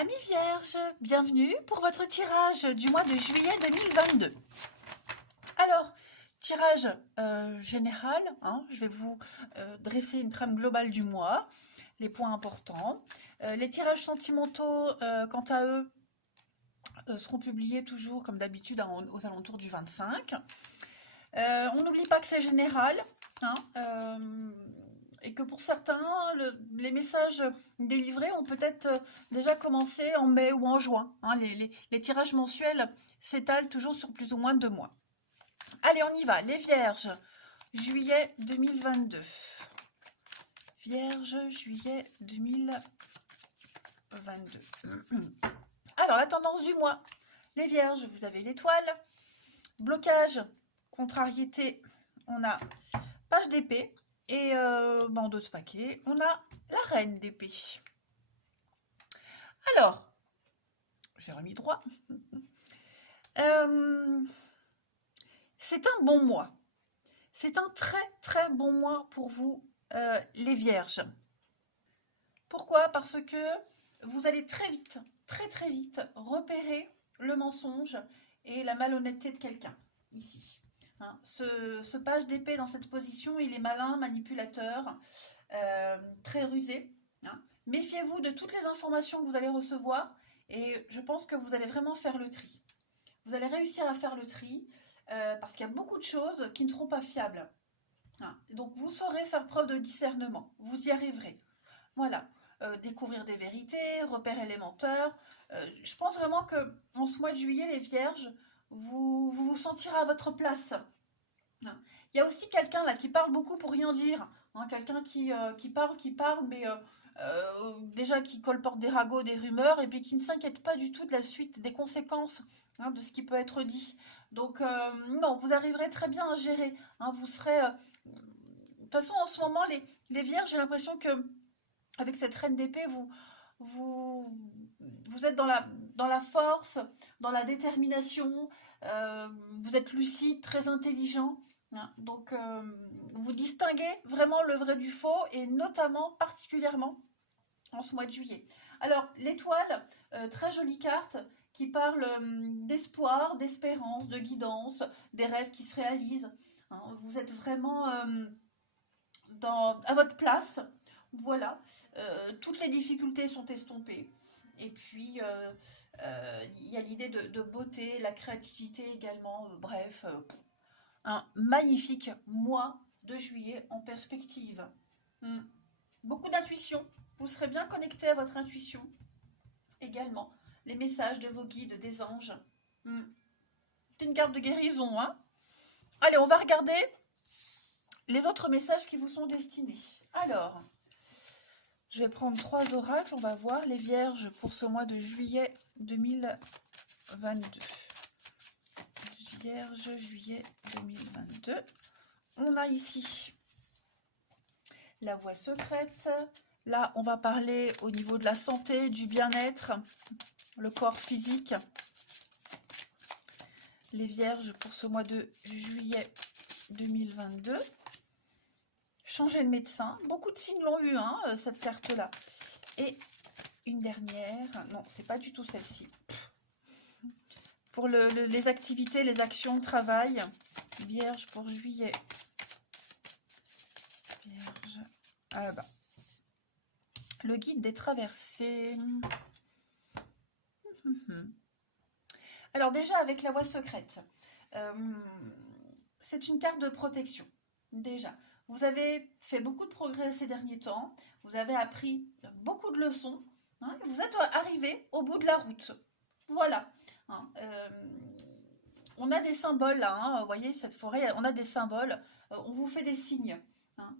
Amis vierges, bienvenue pour votre tirage du mois de juillet 2022. Alors, tirage général, hein, je vais vous dresser une trame globale du mois, les points importants. Les tirages sentimentaux, quant à eux, seront publiés toujours comme d'habitude aux alentours du 25. On n'oublie pas que c'est général, hein, et que pour certains, les messages délivrés ont peut-être déjà commencé en mai ou en juin. Hein. Les tirages mensuels s'étalent toujours sur plus ou moins 2 mois. Allez, on y va. Les Vierges, juillet 2022. Vierge, juillet 2022. Alors, la tendance du mois. Les Vierges, vous avez l'étoile. Blocage, contrariété, on a page d'épée. Et bandeau de paquet, on a la reine d'épée. Alors, j'ai remis droit. C'est un bon mois. C'est un très très bon mois pour vous, les Vierges. Pourquoi? Parce que vous allez très vite, très vite repérer le mensonge et la malhonnêteté de quelqu'un, ici. Hein, ce page d'épée dans cette position, il est malin, manipulateur, très rusé. Hein. Méfiez-vous de toutes les informations que vous allez recevoir et je pense que vous allez vraiment faire le tri. Vous allez réussir à faire le tri parce qu'il y a beaucoup de choses qui ne seront pas fiables. Hein. Donc vous saurez faire preuve de discernement, vous y arriverez. Voilà, découvrir des vérités, repérer les menteurs. Je pense vraiment qu'en ce mois de juillet, les Vierges, vous sentirez à votre place. Il y a aussi quelqu'un là qui parle beaucoup pour rien dire. Hein, quelqu'un qui parle, mais déjà qui colporte des ragots, des rumeurs, et puis qui ne s'inquiète pas du tout de la suite, des conséquences, hein, de ce qui peut être dit. Donc non, vous arriverez très bien à gérer. Hein, vous serez... de toute façon, en ce moment, les Vierges, j'ai l'impression que avec cette reine d'épée, vous êtes dans la force, dans la détermination, vous êtes lucide, très intelligent. Hein, donc, vous distinguez vraiment le vrai du faux, et notamment, particulièrement, en ce mois de juillet. Alors, l'étoile, très jolie carte, qui parle d'espoir, d'espérance, de guidance, des rêves qui se réalisent. Hein, vous êtes vraiment à votre place. Voilà, toutes les difficultés sont estompées. Et puis, il y a l'idée de beauté, la créativité également. Bref, un magnifique mois de juillet en perspective. Beaucoup d'intuition. Vous serez bien connecté à votre intuition. Également, les messages de vos guides, des anges. C'est une carte de guérison, hein. Allez, on va regarder les autres messages qui vous sont destinés. Alors... je vais prendre 3 oracles, on va voir les Vierges pour ce mois de juillet 2022. Vierge, juillet 2022. On a ici la voie secrète. Là, on va parler au niveau de la santé, du bien-être, le corps physique. Les Vierges pour ce mois de juillet 2022. Changer de médecin. Beaucoup de signes l'ont eu, hein, cette carte-là. Et une dernière. Non, c'est pas du tout celle-ci. Pour les activités, les actions, le travail. Vierge pour juillet. Vierge. Ah bah. Le guide des traversées. Alors déjà, avec la voie secrète. C'est une carte de protection. Déjà. Vous avez fait beaucoup de progrès ces derniers temps, vous avez appris beaucoup de leçons, hein, vous êtes arrivé au bout de la route. Voilà. Hein, on a des symboles là, hein, vous voyez cette forêt, on a des symboles, on vous fait des signes. Hein,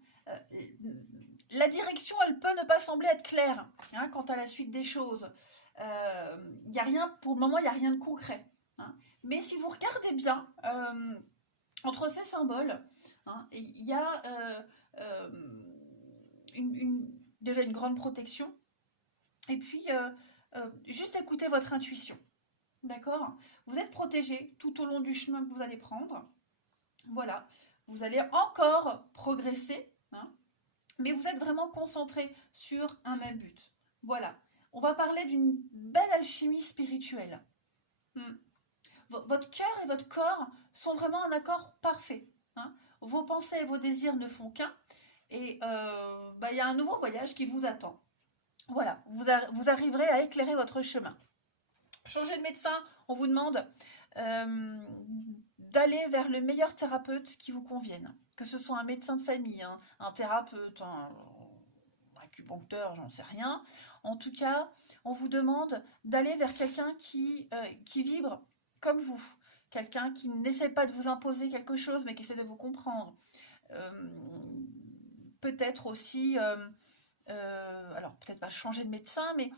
la direction, elle peut ne pas sembler être claire, hein, quant à la suite des choses. Y a rien, pour le moment, il n'y a rien de concret. Hein, mais si vous regardez bien, entre ces symboles, hein, il y a déjà une grande protection. Et puis, juste écoutez votre intuition. D'accord? Vous êtes protégé tout au long du chemin que vous allez prendre. Voilà. Vous allez encore progresser. Hein, mais vous êtes vraiment concentré sur un même but. Voilà. on va parler d'une belle alchimie spirituelle. Hmm. Votre cœur et votre corps sont vraiment en accord parfait. Hein. Vos pensées et vos désirs ne font qu'un. Et il y a un nouveau voyage qui vous attend. Voilà, vous arriverez à éclairer votre chemin. Changer de médecin, on vous demande d'aller vers le meilleur thérapeute qui vous convienne. Que ce soit un médecin de famille, un thérapeute, un acupuncteur, j'en sais rien. En tout cas, on vous demande d'aller vers quelqu'un qui vibre comme vous. Quelqu'un qui n'essaie pas de vous imposer quelque chose, mais qui essaie de vous comprendre. Peut-être aussi, alors peut-être pas changer de médecin, mais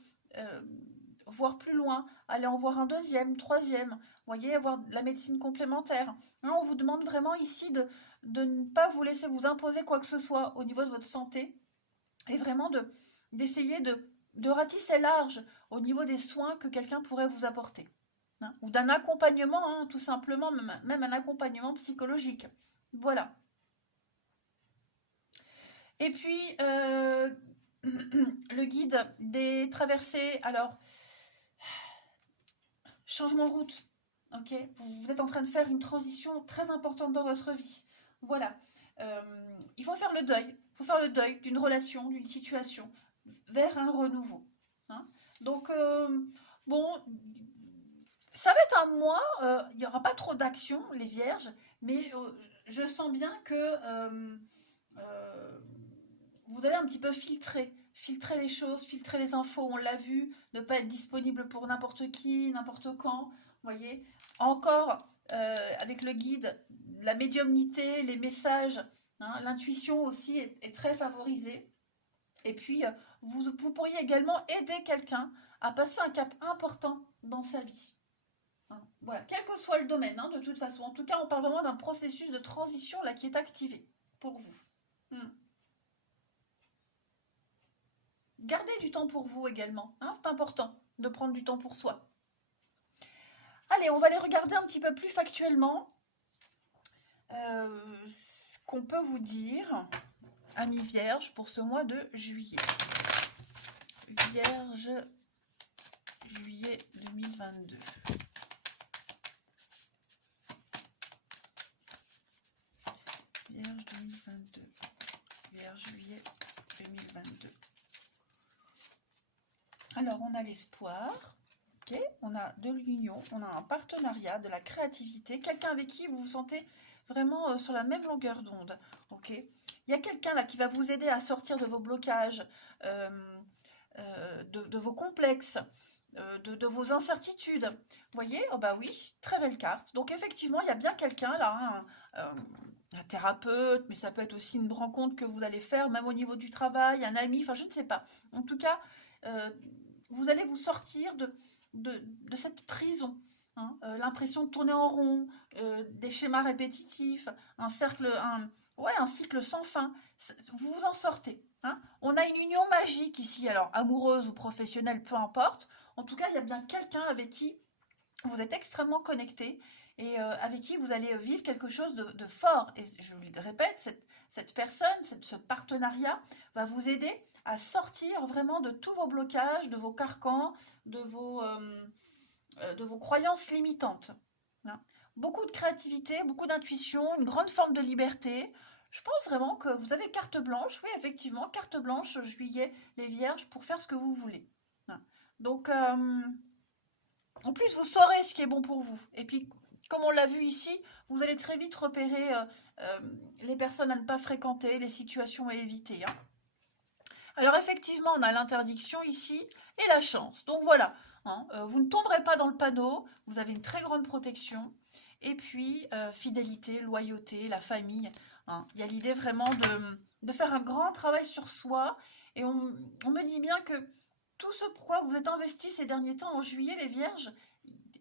voir plus loin, aller en voir un deuxième, troisième, vous voyez, avoir de la médecine complémentaire. Hein, on vous demande vraiment ici de ne pas vous laisser vous imposer quoi que ce soit au niveau de votre santé et vraiment d'essayer de ratisser large au niveau des soins que quelqu'un pourrait vous apporter. Hein, ou d'un accompagnement, hein, tout simplement, même un accompagnement psychologique. Voilà. Et puis, le guide des traversées, alors, changement de route, ok. Vous êtes en train de faire une transition très importante dans votre vie. Voilà. Il faut faire le deuil. Il faut faire le deuil d'une relation, d'une situation, vers un renouveau. Hein. Donc, bon, ça va être un mois, il n'y aura pas trop d'action, les vierges, mais je sens bien que vous allez un petit peu filtrer les choses, filtrer les infos, on l'a vu, ne pas être disponible pour n'importe qui, n'importe quand, vous voyez. Encore, avec le guide, la médiumnité, les messages, hein, l'intuition aussi est très favorisée. Et puis, vous pourriez également aider quelqu'un à passer un cap important dans sa vie. Hein, voilà, quel que soit le domaine, hein, de toute façon. En tout cas, on parle vraiment d'un processus de transition là qui est activé pour vous. Gardez du temps pour vous également, hein, c'est important de prendre du temps pour soi. Allez, on va aller regarder un petit peu plus factuellement ce qu'on peut vous dire, amis vierges, pour ce mois de juillet. Vierge, juillet 2022. Vierge 2022. Vierge, juillet 2022. Alors, on a l'espoir, okay, on a de l'union, on a un partenariat, de la créativité, quelqu'un avec qui vous vous sentez vraiment sur la même longueur d'onde. Okay. Il y a quelqu'un là qui va vous aider à sortir de vos blocages, de vos complexes, de vos incertitudes. Vous voyez, oh bah oui, très belle carte. Donc effectivement, il y a bien quelqu'un là, un thérapeute, mais ça peut être aussi une rencontre que vous allez faire, même au niveau du travail, un ami, enfin je ne sais pas. En tout cas, vous allez vous sortir de cette prison, hein, l'impression de tourner en rond, des schémas répétitifs, un cycle sans fin. Vous vous en sortez. Hein. On a une union magique ici, alors amoureuse ou professionnelle, peu importe. En tout cas, il y a bien quelqu'un avec qui vous êtes extrêmement connecté et avec qui vous allez vivre quelque chose de fort. Et je vous le répète, cette personne, ce partenariat va vous aider à sortir vraiment de tous vos blocages, de vos carcans, de vos croyances limitantes. Hein. Beaucoup de créativité, beaucoup d'intuition, une grande forme de liberté. Je pense vraiment que vous avez carte blanche, oui effectivement, carte blanche, juillet, les vierges, pour faire ce que vous voulez. Hein. Donc, en plus, vous saurez ce qui est bon pour vous. Et puis, comme on l'a vu ici, vous allez très vite repérer les personnes à ne pas fréquenter, les situations à éviter. Hein. Alors effectivement, on a l'interdiction ici et la chance. Donc voilà, hein, vous ne tomberez pas dans le panneau, vous avez une très grande protection. Et puis, fidélité, loyauté, la famille. Hein. Il y a l'idée vraiment de faire un grand travail sur soi. Et on me dit bien que tout ce pourquoi vous êtes investis ces derniers temps en juillet, les vierges,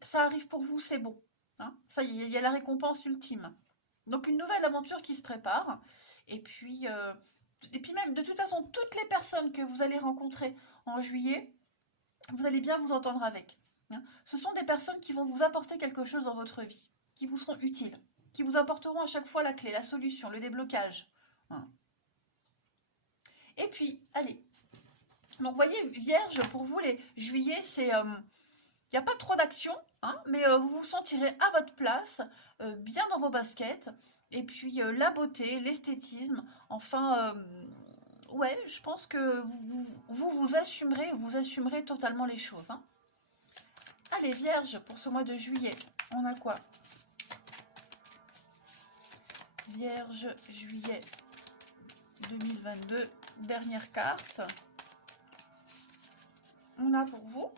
ça arrive pour vous, c'est bon. Hein. Ça y est, il y a la récompense ultime. Donc une nouvelle aventure qui se prépare. Et puis même, de toute façon, toutes les personnes que vous allez rencontrer en juillet, vous allez bien vous entendre avec. Hein. Ce sont des personnes qui vont vous apporter quelque chose dans votre vie, qui vous seront utiles, qui vous apporteront à chaque fois la clé, la solution, le déblocage. Hein. Et puis, allez, Donc, vous voyez, Vierge, pour vous, les juillet, c'est... il n'y a pas trop d'action, hein, mais vous vous sentirez à votre place, bien dans vos baskets. Et puis, la beauté, l'esthétisme, enfin... ouais, je pense que vous assumerez totalement les choses, hein. Allez, Vierge, pour ce mois de juillet, on a quoi? Vierge, juillet 2022, dernière carte. On a pour vous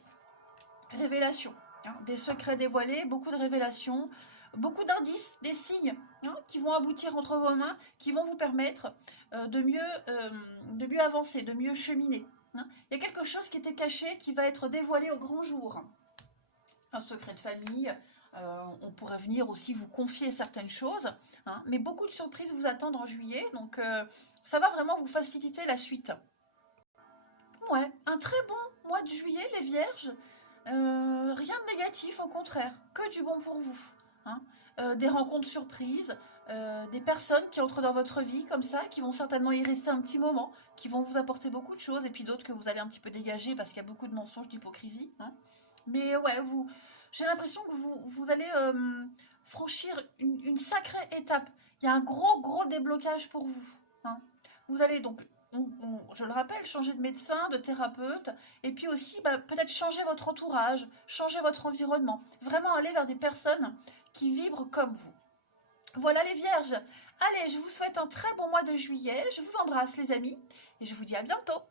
révélation, hein, des secrets dévoilés, beaucoup de révélations, beaucoup d'indices, des signes, hein, qui vont aboutir entre vos mains, qui vont vous permettre de mieux avancer, de mieux cheminer, hein. Il y a quelque chose qui était caché qui va être dévoilé au grand jour. Un secret de famille, on pourrait venir aussi vous confier certaines choses, hein, mais beaucoup de surprises vous attendent en juillet, donc ça va vraiment vous faciliter la suite. Ouais, un très bon mois de juillet, les Vierges. Rien de négatif, au contraire, que du bon pour vous, hein. Des rencontres surprises, des personnes qui entrent dans votre vie comme ça, qui vont certainement y rester un petit moment, qui vont vous apporter beaucoup de choses, et puis d'autres que vous allez un petit peu dégager parce qu'il y a beaucoup de mensonges, d'hypocrisie, hein. Mais ouais, j'ai l'impression que vous allez franchir une sacrée étape. Il y a un gros déblocage pour vous, hein. Vous allez donc, je le rappelle, changer de médecin, de thérapeute, et puis aussi peut-être changer votre entourage, changer votre environnement. Vraiment aller vers des personnes qui vibrent comme vous. Voilà les Vierges. Allez, je vous souhaite un très bon mois de juillet. Je vous embrasse les amis, et je vous dis à bientôt.